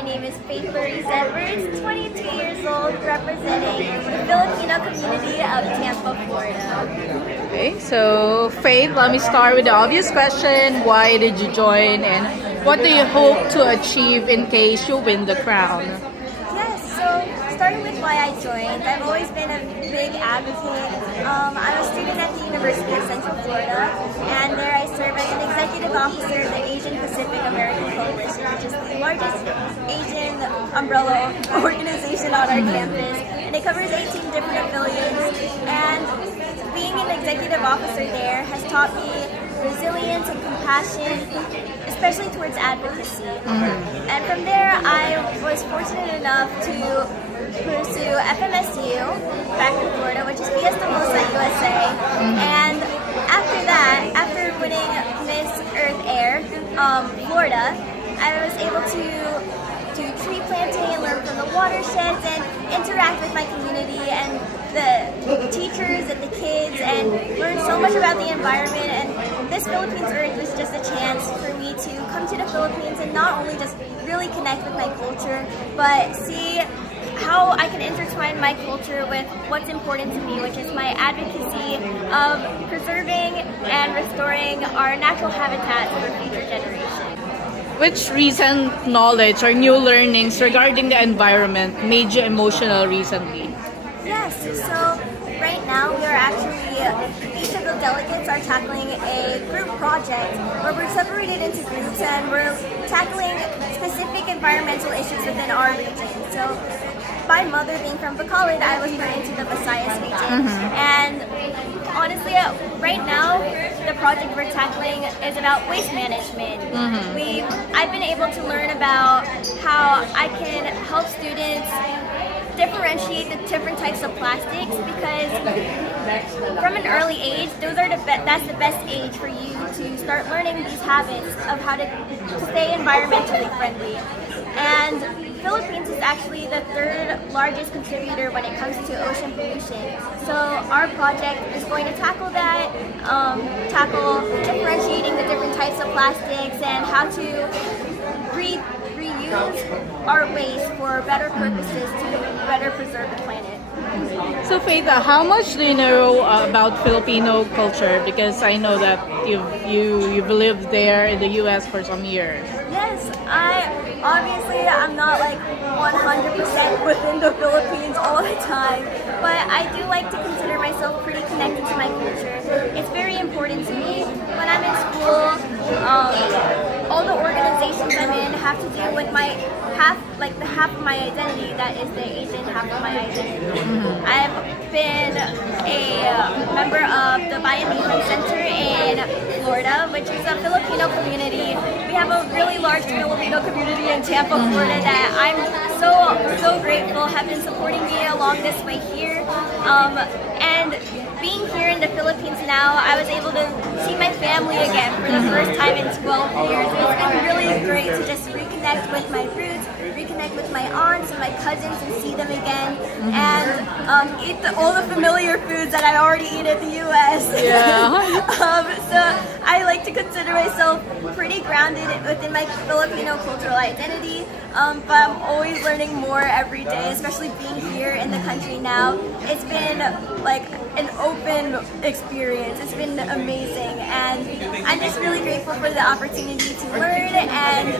my name is Faith Laurese Edwards, 22 years old, representing the Filipino community of Tampa, Florida. Okay, so Faith, let me start with the obvious question. Why did you join and what do you hope to achieve in case you win the crown? Yes, so starting with why I joined, I've always been a big advocate. I'm a student at the University of Central Florida, and there I serve as an executive officer of the Asian Pacific American Coalition, which is the largest Asian umbrella organization on our campus, and it covers 18 different affiliates. And being an executive officer there has taught me resilience and compassion, especially towards advocacy. And from there, I was fortunate enough to pursue FMSU back in Florida, which is Fiesta Mosa USA. And after that, after winning Miss Earth Air Florida, I was able to do tree planting and learn from the watersheds and interact with my community and the teachers and the kids and learn so much about the environment. And this Philippines Earth was just a chance for me to come to the Philippines and not only just really connect with my culture, but see how I can intertwine my culture with what's important to me, which is my advocacy of preserving and restoring our natural habitats for future generations. Which recent knowledge or new learnings regarding the environment made you emotional recently? Yes, so right now we are actually, each of the delegates are tackling a group project where we're separated into groups and we're tackling specific environmental issues within our region. So my mother being from Bacolod, I was put into the Visayas region. And honestly, right now, the project we're tackling is about waste management. I've been able to learn about how I can help students differentiate the different types of plastics, because from an early age, that's the best age for you to start learning these habits of how to stay environmentally friendly. And Philippines is actually the third largest contributor when it comes to ocean pollution. So our project is going to tackle that, tackle differentiating the different types of plastics and how to reuse our waste for better purposes to better preserve the planet. So Faith, how much do you know about Filipino culture? Because I know that you've lived there in the U.S. for some years. Yes, I'm not like 100% within the Philippines all the time, but I do like to consider myself pretty connected to my culture. It's very important to me. When I'm in school, all the organizations I'm in have to do with the half of my identity that is the Asian half of my identity. I've been a member of the Bayanihan Center in Florida, which is a Filipino community. We have a really large Filipino community in Tampa, Florida that I'm so grateful have been supporting me along this way here. And being here in the Philippines now, I was able to see my family again for the first time in 12 years. It's been really great to just reconnect with my roots, reconnect with my aunts and my cousins and see them again, and eat all the familiar foods that I already eat at the U.S. So I like to consider myself pretty grounded within my Filipino cultural identity, but I'm always learning more every day, especially being here in the country now. It's been like an open experience. It's been amazing, and I'm just really grateful for the opportunity to learn, and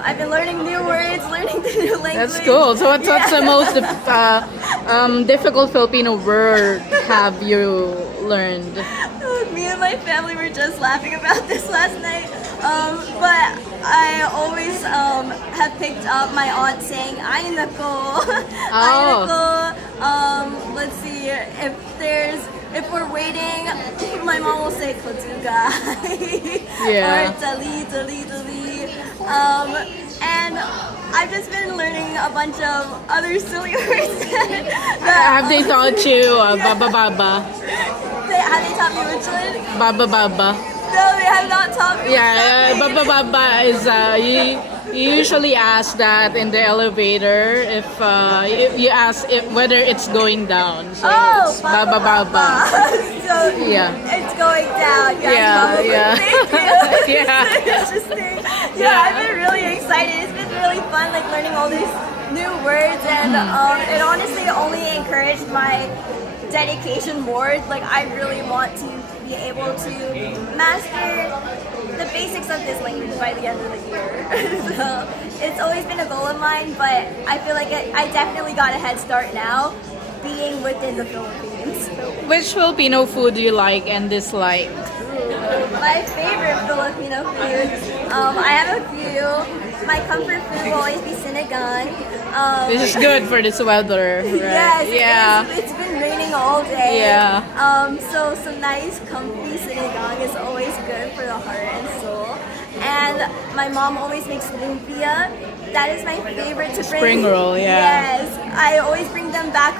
I've been learning new words, learning the new language. That's cool. So what's the most difficult Filipino word have you learned? Me and my family were just laughing about this last night, but I always have picked up my aunt saying "ay nako." Ay nako. Let's see, if we're waiting, my mom will say "kodugay" or "dali dali dali." And I've just been learning a bunch of other silly words. Have they taught you baba baba? Have they taught me which one? Baba baba. No, they have not taught me. Yeah, ba is you usually ask that in the elevator if you ask whether it's going down. So it's ba ba ba ba. So Yeah. it's going down. Yes, Yeah, probably. yeah. Thank you. Yeah. Interesting. Yeah, Yeah. I've been really excited. It's been really fun, like learning all these new words, and it honestly only encouraged my dedication more. Like I really want to be able to master the basics of this language by the end of the year. So it's always been a goal of mine, but I feel like I definitely got a head start now being within the Philippines. Which Filipino food do you like and dislike? My favorite Filipino food, I have a few. My comfort food will always be sinigang. This is good for this weather, right? Yes, it's been raining all day. Yeah. So some nice comfy sinigang is always good for the heart and soul. And my mom always makes lumpia. That is my favorite to bring. Spring roll, yeah. Yes, I always bring them back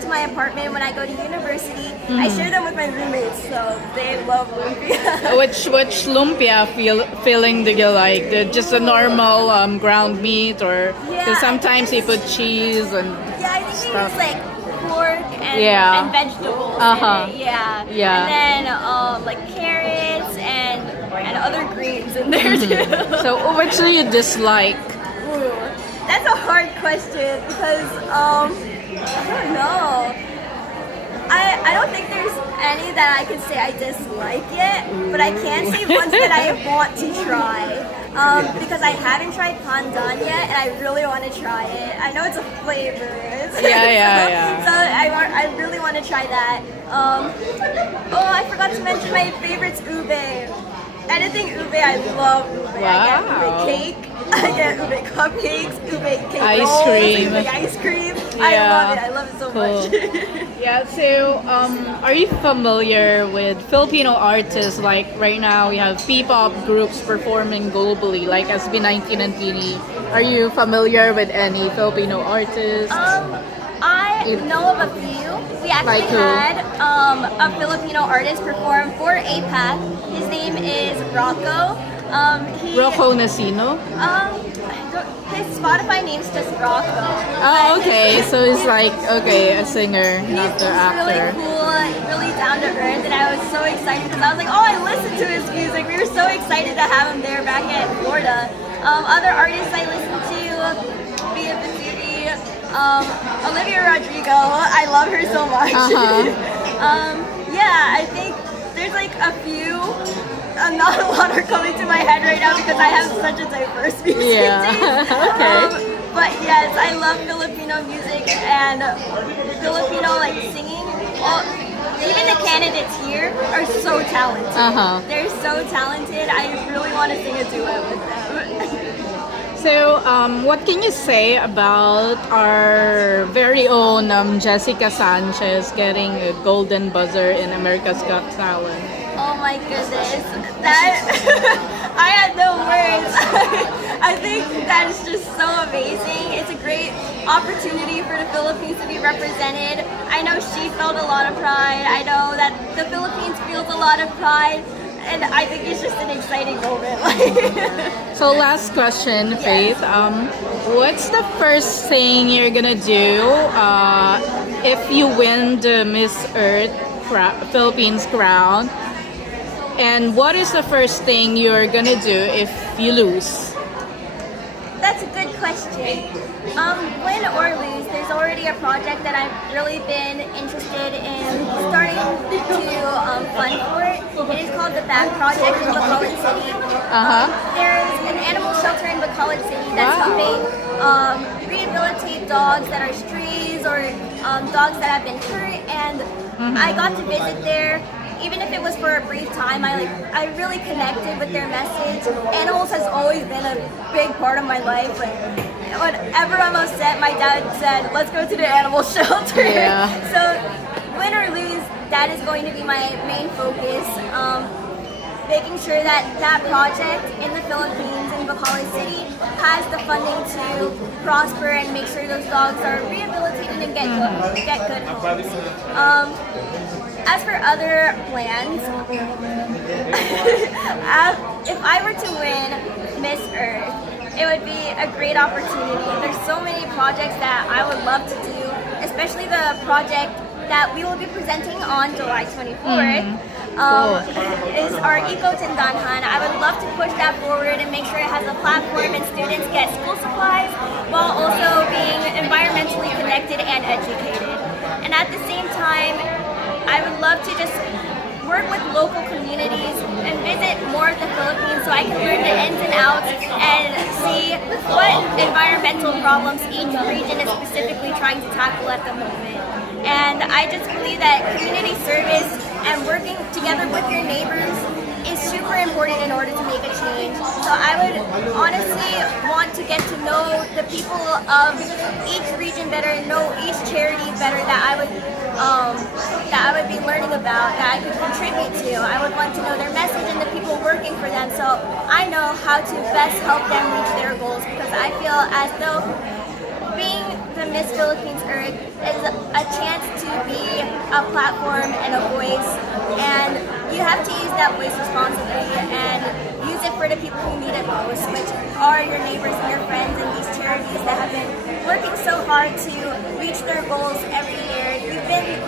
to my apartment when I go to university. I share them with my roommates, so they love lumpia. Which lumpia filling do you like? Just a normal ground meat, or Yeah. cause sometimes you put cheese and Yeah, I think stuff. it's like pork and, Yeah. and vegetables. Uh-huh. In it. Yeah. Yeah. And then like carrots and other greens in there too. So which do you dislike? Ooh, that's a hard question because I don't know. I don't think there's any that I could say I dislike yet, but I can say ones that I want to try. Because I haven't tried pandan yet, and I really want to try it. I know it's a flavor. Yeah. So I really want to try that. I forgot to mention my favorite's ube. Anything ube, I love ube. I get Wow. ube cake, I get ube cupcakes, ube cake Ice rolls, cream. ube ice cream. Yeah. I love it so Cool. much. Yeah, so are you familiar with Filipino artists? Like right now, we have P-pop groups performing globally, like SB19 and Tini. Are you familiar with any Filipino artists? I know of a few. We actually Like who? had a Filipino artist perform for APAC. His name is Rocco. Rocco Nasino? His Spotify name's just Rocco. Oh, okay. So it's like, a singer, not the Really actor. cool, really down to earth, and I was so excited because I was like, oh, I listened to his music. We were so excited to have him there back in Florida. Other artists I listened to, Via Basiri, Olivia Rodrigo. I love her so much. Yeah, I think there's like a few. Not a lot are coming to my head right now because I have such a diverse music Yeah. taste. Okay. But yes, I love Filipino music and Filipino like singing. Well, even the candidates here are so talented. They're so talented. I really want to sing a duet with them. So, what can you say about our very own Jessica Sanchez getting a golden buzzer in America's Got Talent? Oh my goodness, that I had no words. I think that is just so amazing. It's a great opportunity for the Philippines to be represented. I know she felt a lot of pride. I know that the Philippines feels a lot of pride. And I think it's just an exciting moment. So last question, Faith. What's the first thing you're gonna do if you win the Miss Earth Philippines crown? And what is the first thing you're gonna do if you lose? That's a good question. Win or lose, there's already a project that I've really been interested in starting to fund for it. It is called the Bag Project in Bacolod City. There's an animal shelter in Bacolod City that's helping rehabilitate dogs that are strays or dogs that have been hurt, and I got to visit there. Even if it was for a brief time, I really connected with their message. Animals has always been a big part of my life. Like, whenever I'm upset, my dad said, let's go to the animal shelter. Yeah. So win or lose, that is going to be my main focus. Making sure that that project in the Philippines, in Bacolod City, has the funding to prosper and make sure those dogs are rehabilitated and get good homes. as for other plans, if I were to win Miss Earth, it would be a great opportunity. There's so many projects that I would love to do, especially the project that we will be presenting on July 24th. Is our Eco Tindahan. I would love to push that forward and make sure it has a platform and students get school supplies while also being environmentally connected and educated. And at the same time, I would love to just work with local communities and visit more of the Philippines so I can learn the ins and outs and see what environmental problems each region is specifically trying to tackle at the moment. And I just believe that community service and working together with your neighbors is super important in order to make a change. So I would honestly want to get to know the people of each region better and know each charity better that I would be learning about, that I could contribute to. I would want to know their message and the people working for them so I know how to best help them reach their goals, because I feel as though being the Miss Philippines Earth is a chance to be a platform and a voice, and you have to use that voice responsibly and use it for the people who need it most, which are your neighbors and your friends and these charities that have been working so hard to reach their goals every year. You've been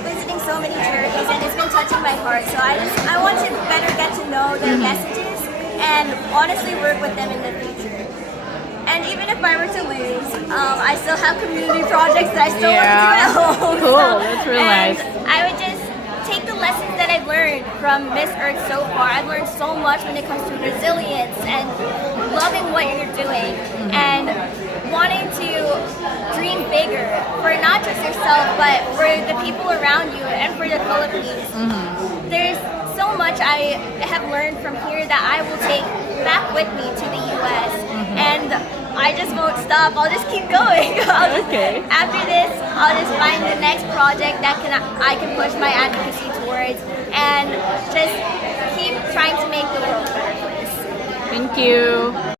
visiting so many charities and it's been touching my heart, so I want to better get to know their messages and honestly work with them in the future. And even if I were to lose, I still have community projects that I still want to do at home. Cool, that's really nice. I would just take the lessons that I've learned from Miss Earth so far. I've learned so much when it comes to resilience and loving what you're doing and wanting to dream bigger for not just yourself, but for the people around you and for the Philippines. There's so much I have learned from here that I will take back with me to the U.S. and I just won't stop. I'll just keep going. After this, I'll just find the next project that I can push my advocacy towards and just keep trying to make the world a better place. Thank you.